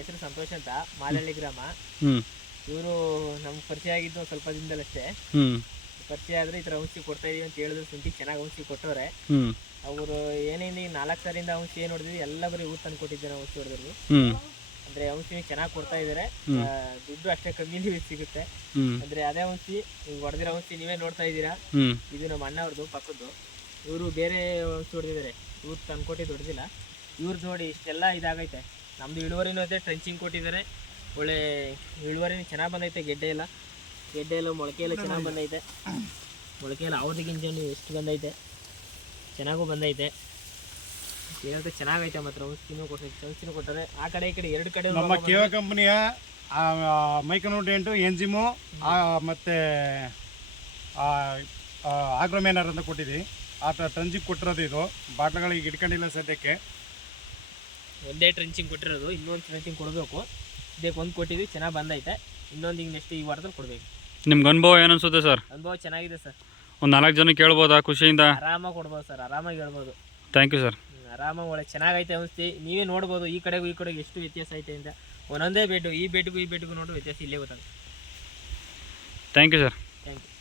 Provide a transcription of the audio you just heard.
ಹೆಸರು ಸಂತೋಷ್ ಅಂತ, ಮಾಲಹಳ್ಳಿ ಗ್ರಾಮ. ಹ್ಞೂ ಇವರು ನಮ್ಗೆ ಪರಿಚಯ ಆಗಿದ್ದು ಸ್ವಲ್ಪ ದಿನದಲ್ಲಷ್ಟೇ. ಹ್ಞೂ ಪರಿಚಯ ಆದರೆ ಈ ಥರ ಔಷಧಿ ಕೊಡ್ತಾ ಇದೀವಿ ಅಂತ ಹೇಳಿದ್ರು. ಶುಂಠಿ ಚೆನ್ನಾಗಿ ಔಷಧಿ ಕೊಟ್ಟವ್ರೆ. ಹ್ಞೂ ಅವರು ಏನೇನು 4 ಸಾರಿಂದ ಔಷಧಿ ಏನು ಹೊಡೆದಿದ್ವಿ ಎಲ್ಲ ಬರೀ ಊರು ತಂದು ಕೊಟ್ಟಿದ್ದಾರೆ ಔಷಧಿ ಹೊಡೆದ್ರು. ಹ್ಞೂ ಅಂದರೆ ಔಷಧಿ ಚೆನ್ನಾಗಿ ಕೊಡ್ತಾ ಇದ್ದಾರೆ. ದುಡ್ಡು ಅಷ್ಟೇ ಕಮ್ಮಿಲಿ ಸಿಗುತ್ತೆ. ಹ್ಞೂ ಅಂದರೆ ಅದೇ ಔಷಧಿ ಈಗ ಹೊಡೆದಿರೋ ಔಷಧಿ ನೀವೇ ನೋಡ್ತಾ ಇದ್ದೀರಾ. ಹ್ಞೂ ಇದು ನಮ್ಮ ಅಣ್ಣವ್ರದ್ದು ಪಕ್ಕದ್ದು. ಇವರು ಬೇರೆ ಔಷಧಿ ಹೊಡೆದಿದ್ದಾರೆ, ಇವ್ರು ತಂದು ಕೊಟ್ಟಿದ್ದು ಹೊಡೆದಿಲ್ಲ. ಇವ್ರದ್ದು ನೋಡಿ ಇಷ್ಟೆಲ್ಲ ಇದಾಗೈತೆ. ನಮ್ಮದು ಇಳುವರಿನೂ ಅದೇ ಟ್ರೆಂಚಿಂಗ್ ಕೊಟ್ಟಿದ್ದಾರೆ. ಒಳ್ಳೆ ಇಳುವರಿನೂ ಚೆನ್ನಾಗಿ ಬಂದೈತೆ. ಗೆಡ್ಡೆ ಎಲ್ಲ ಮೊಳಕೆ ಎಲ್ಲ ಚೆನ್ನಾಗಿ ಬಂದೈತೆ. ಮೊಳಕೆ ಎಲ್ಲ ಅವ್ರದ್ದು ಗಿಂಜನು ಎಷ್ಟು ಬಂದೈತೆ, ಚೆನ್ನಾಗೂ ಬಂದೈತೆ. ಏನಂತ ಚೆನ್ನಾಗೈತೆ. ಮಾತ್ರ ಔಷಧಿನೂ ಕೊಟ್ಟರೆ ಆ ಕಡೆ ಈ ಕಡೆ 2 ಕಡೆ ನಮ್ಮ ಕೇವ ಕಂಪನಿಯ ಮೈಕ್ರೋನ್ಯೂಟ್ರಿಯೆಂಟು ಎಂಜಿಮು ಮತ್ತು ಆಗ್ರೋಮೇನರ್ ಅಂತ ಕೊಟ್ಟಿದ್ದೀವಿ. ಆ ಟ್ರಂಚಿಂಗ್ ಕೊಟ್ಟಿರೋದು ಇದು ಬಾಟ್ಲುಗಳಿಗೆ ಇಟ್ಕೊಂಡಿಲ್ಲ ಸದ್ಯಕ್ಕೆ. ಒಂದೇ ಟ್ರೆಂಚಿಂಗ್ ಕೊಟ್ಟಿರೋದು, ಇನ್ನೊಂದು ಟ್ರೆಂಚಿಂಗ್ ಕೊಡಬೇಕು. ಇದಕ್ಕೆ ಒಂದು ಕೊಟ್ಟಿದ್ವಿ, ಚೆನ್ನಾಗಿ ಬಂದೈತೆ. ಇನ್ನೊಂದು ಈಗ ನೆಕ್ಸ್ಟ್ ಈ ವಾರದಲ್ಲಿ ಕೊಡಬೇಕು. ನಿಮ್ಗೆ ಅನುಭವ ಏನನ್ಸುತ್ತೆ ಸರ್? ಅನುಭವ ಚೆನ್ನಾಗಿದೆ ಸರ್. ಒಂದು 4 ಜನ ಕೇಳ್ಬೋದಾ ಖುಷಿಯಿಂದ? ಆರಾಮಾಗಿ ಕೊಡ್ಬೋದು ಸರ್, ಆರಾಮಾಗಿ ಹೇಳ್ಬೋದು. Thank you sir. ಆರಾಮಾಗಿ ಒಳ್ಳೆ ಚೆನ್ನಾಗೈತೆ ಔಷಧಿ. ನೀವೇ ನೋಡ್ಬೋದು ಈ ಕಡೆಗೂ ಈ ಕಡೆಗೂ ಎಷ್ಟು ವ್ಯತ್ಯಾಸ ಐತೆ ಅಂತ. ಒಂದೊಂದೇ ಬೆಡ್ಡು, ಈ ಬೆಡ್ಗೂ ಈ ಬೆಡ್ಗೂ ನೋಡು ವ್ಯತ್ಯಾಸ ಇಲ್ಲೇ ಗೊತ್ತಾಗುತ್ತೆ. Thank you sir. Thank you.